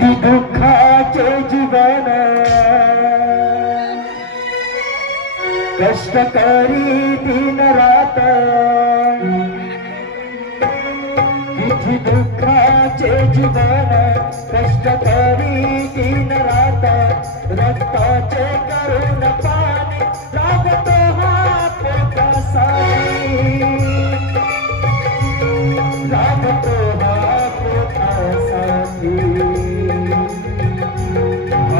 किती दुःखाचे जीवन कष्टकरी दिन रात किती दुःखाचे जीवन कष्टकरी दिन रात रक्ताचे करून पाणी लागतो हा पोटासाठी लागतो हा पोटासाठी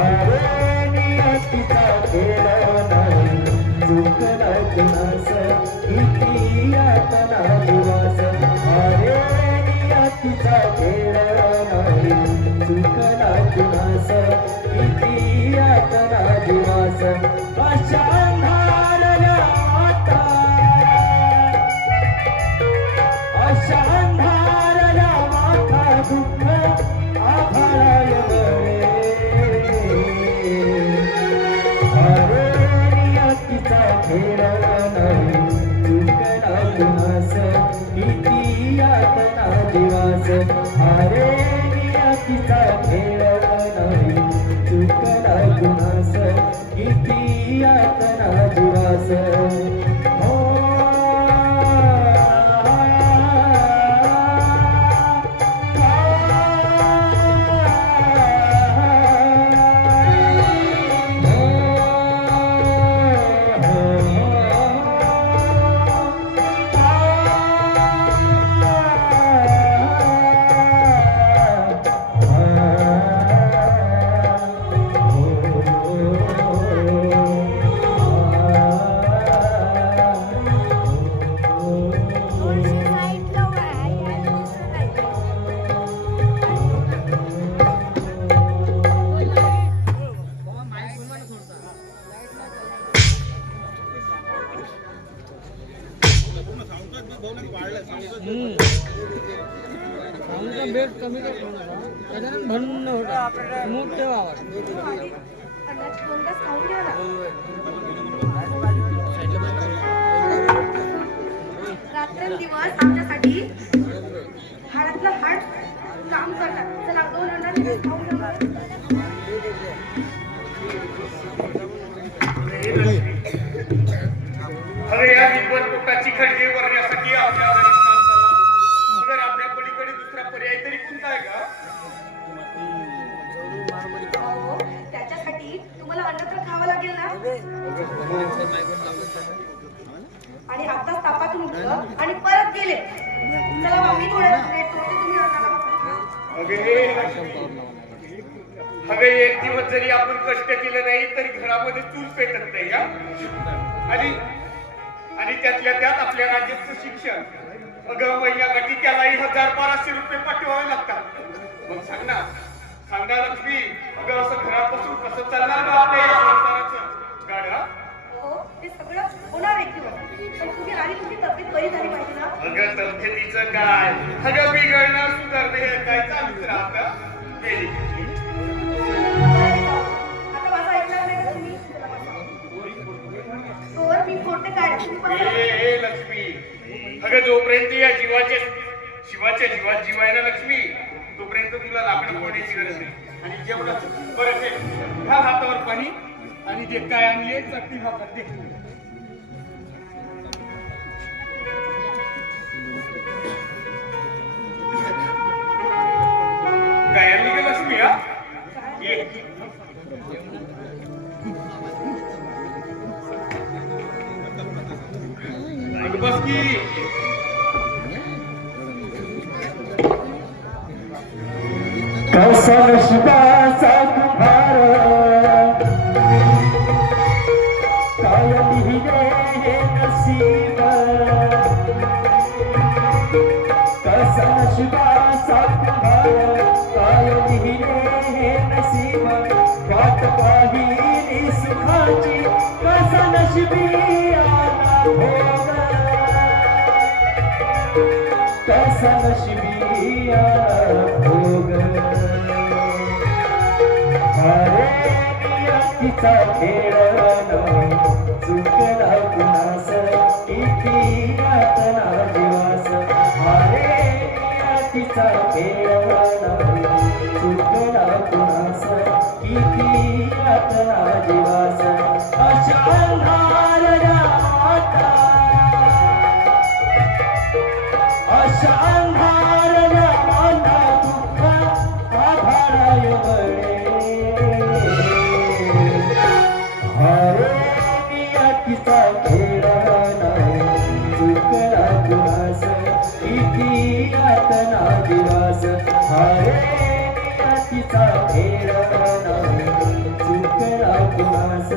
अरे नियतीचा खेळ नाही चुकला कुणास किती यातना दिवस अरे नियतीचा खेळ नाही चुकला कुणास किती यातना दिवस अशा अंधारल्या माता अशा अंधारल्या माथा दुःख आभाळाय अरे नियतीचा खेळ नाही चुकला कुणास किती यातना दिवस अरे नियतीचा खेळ नाही चुकला कुणास किती यातना दिवस रात्रंदिवस आमच्यासाठी हाडातलं हाड काम करतात. चला 2 अंडा खाऊन घ्या. अरे या विद्वत्पोटाची खडगे वरण्यासाठी आपल्या गरीब माणसाला जर आपल्या पलीकडे दुसरा पर्याय तरी कोणता आहे का? अहो, त्याच्यासाठी तुम्हाला अन्न तर खावं लागेल ना. आणि आताच तापातून उठलं आणि परत गेले. चला मग मी थोड्या लेट होते, तुम्ही अन्नाला अगे एक दिवस जरी आपण कष्ट केलं नाही तरी घरामध्ये चूल पेटत नाही का? आणि त्यातल्या त्यात आपल्या राज्याचं शिक्षण अगं महिन्याकाठी त्यालाही 1200 रुपये पाठवावे लागतात. मग सांग ना लक्ष्मी, अगं असं घरापासून कसं चालणार का आपल्या या संसाराचं गाड्या? हो, ते सगळं होणार आहे किंवा पण तुम्ही आणि तुमची तब्येत बरी झाली पाहिजे ना. अगं तब्येतीचं काय, अगं बिघडणं सुधारणे हे काय चालूच राहतं. आता माझं ऐकणार नाही का तुम्ही? तोवर मी फोडते काय ए लक्ष्मी, अगं जोपर्यंत या शिवाच्या जीवात जीव आहे ना लक्ष्मी, तोपर्यंत तुला लाकडं फोडण्याची गरज नाही. आणि जेवढं बरं ते घाल हातावर पाणी आणि जे काय आणले चटणी भाकर दे. काय आणली का लक्ष्मी? हा ये बस की. कसा नशिबाचा कुभार काय लिहिले हे नसीब कसा नशिबाचा कुभार काय लिहिले हे नसीब वाट पाहिली सुखाची कसा नशिबी आला भोग कसा नशिबी आला भोग अरे नियतीचा खेळ नाही चुकला कुणास किती यातना दिवस अरे नियतीचा तिचा खेळ नाही चुकला कुणास किती यातना जीवास अशा अंधारल्या माता अशा अंधारल्या माता दुःख आभाळाय बळे हरे नियतीचा खेळ नाही चुकला कुणास किती यातना दिवस हरे नियतीचा खेळ नाही चुकला कुणास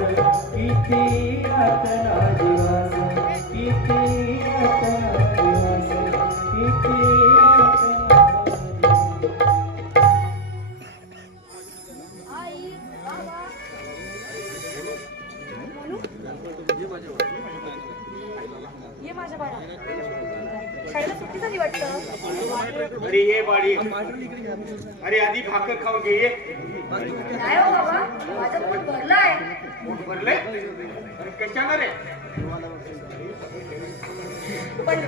किती यातना दिवस किती यातना दिवस किती यातना आई बाबा म्हणू ये माझ्या बाळा शाळेला सुट्टी झाली वाटतं अरे ये बाळी अरे आधी भाकर खाऊन घे ये. नाही हो बाबा माझं पोट भरलंय पोट भरले अरे कशाला रे पण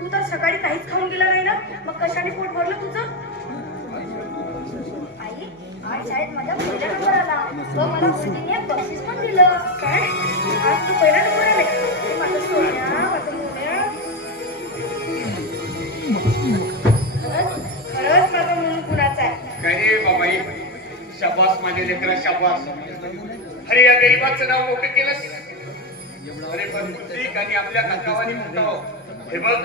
तू तर सकाळी काहीच खाऊन गेला नाही ना मग कशाने पोट भरलं तुझं आई आज शाळेत माझा पहिला नंबर आला व मला मुलीने बक्षीस पण दिलं काय आज तू पहिला नंबर आले हे माझं सोन्या माझं मोन्या खरंच माझा म्हणून कुणाचा आहे काय रे बाबाई शाबास माझे लेकरा शाबास. अरे या गरीबाचं नाव मोठं केलंस अरे भरपूर आणि आपल्या काकावानी म्हणतो हे बघ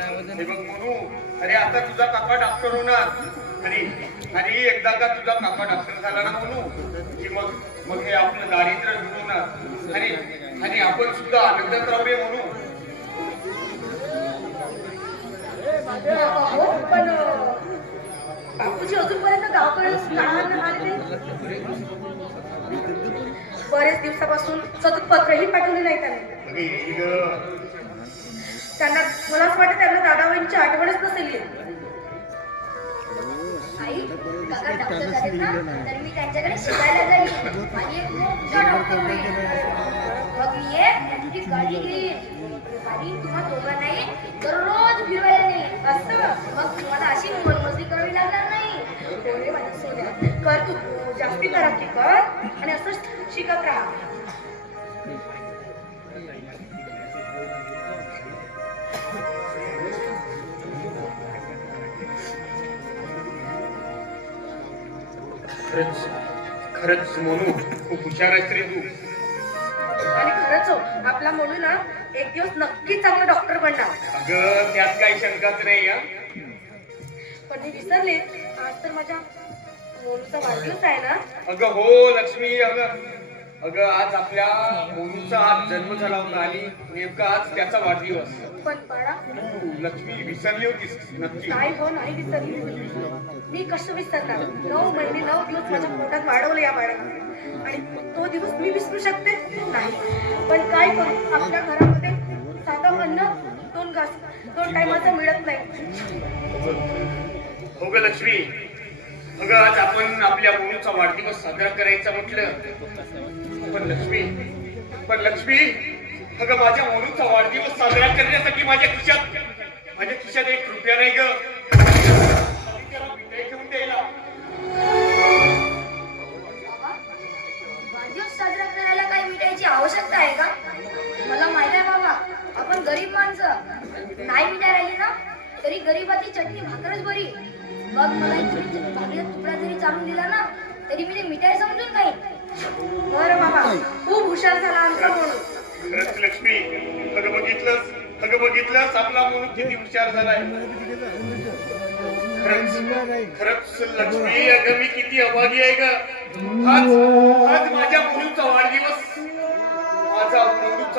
म्हणू अरे आता तुझा काका डॉक्टर होणार आणि एकदा का तुझा काका डॉक्टर झाला ना म्हणू की मग हे आपलं दारिद्र्य दूर होणार आणि आपण सुद्धा आनंदात राहूया म्हणू. हो पण बापूजी अजूनपर्यंत गावाकडे आले नाही बरेच दिवसापासून सतत पत्रही पाठवले नाही त्यांना मला असं वाटतं त्यांना दादाबाईंची आठवणच नसेल येत. आई काका डॉक्टर झालेत ना तर मी त्यांच्याकडे शिकायला जाईल आणि एक मोठा डॉक्टर होईल. मग मी त्यांची गाडी घेईन आणि तुम्हा दोघांनाही दररोज फिरवायला नेईन असं मग तुम्हाला अशी मनमोजणी करावी लागणार नाही. होय माझ्या सोन्या कर तू जास्ती करा की कर आणि असंच शिकत राहा. खरंच म्हणू खूप हुशार आहेस रे तू. आणि खरंच हो आपला म्हणून ना एक दिवस नक्की चांगला डॉक्टर बनणार. अगं त्यात काही शंकाच नाही हा. पण मी विसरले आज तर माझ्या मोनूचा वाढदिवस आहे ना. अगं हो लक्ष्मी अगं आज आपल्या मोनूचा आज जन्म झाला होता आणि नेमका आज त्याचा वाढदिवस. पण बाळा तू लक्ष्मी विसरली होतीस नक्की. नाही हो नाही विसरली मी कसं विसरणार 9 महिने 9 दिवस माझ्या पोटात वाढवलं या बाळाला आणि तो दिवस मी विसरू शकते नाही. पण काय करू आपल्या घरामध्ये साधं अन्न 2 टायमाचं मिळत नाही. हो ग लक्ष्मी अगं आज आपण आपल्या मोनूचा वाढदिवस साजरा करायचा म्हटलं पण लक्ष्मी अगं माझ्या मोनूचा वाढदिवस साजरा करण्यासाठी माझ्या खिशात 1 रुपया नाही ग. त्याला मिठाई घेऊन द्यायला. बाबा वाढदिवस साजरा करायला काही मिठाईची आवश्यकता आहे का? मला माहित आहे बाबा आपण गरीब माणसं नाही मिठाई राहिली ना तरी गरीबाची चटणी भाकरच बरी. मग मला एक भाकरीचा तुकडा जरी चालून दिला ना तरी मी ते मिठाई समजून खाईन. बरं बाबा खूप हुशार झाला आमचा म्हणून. खरंच लक्ष्मी अगं बघितलंस आपला मोनू किती हुशार झालाय. खरंच लक्ष्मी अगं मी किती अभागी आहे ग. आज माझ्या मोनूचा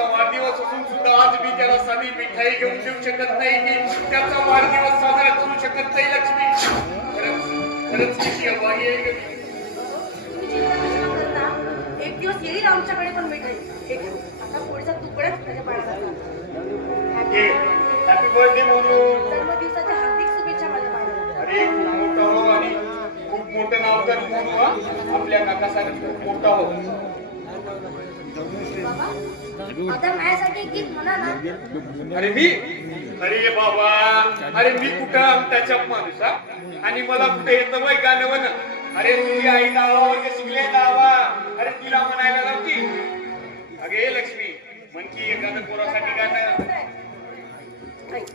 वाढदिवस असून सुद्धा आज मी त्याला साधी मिठाई घेऊन देऊ शकत नाही की त्याचा वाढदिवस साजरा करू शकत नाही. लक्ष्मी खरंच किती अभागी आहे ग. तुम्ही चिंता कशाला करता एक दिवस येईल आमच्याकडे पण मिठाई. आता पुढचा तुकडाच माझ्या बाळाला. Happy birthday Monu. जन्मदिवसाच्या हार्दिक शुभेच्छा माझ्या बाळाला. अरे खूप मोठं हो आणि खूप मोठं नाव कर मोनू हा. आपल्या काकासारखं खूप मोठा हो. बाबा आता माझ्यासाठी एक गीत म्हणा ना. अरे मी अरे बाबा, अरे मी कुठं त्याच्या माणूस हा? आणि मला कुठे येतं वय गाणं म्हण. अरे तुझी आई दावा वर्ग शिकले दावा, अरे तिला म्हणायला लावती. अगे लक्ष्मी, म्हण की एखादं पोरासाठी गाणं. ऐक.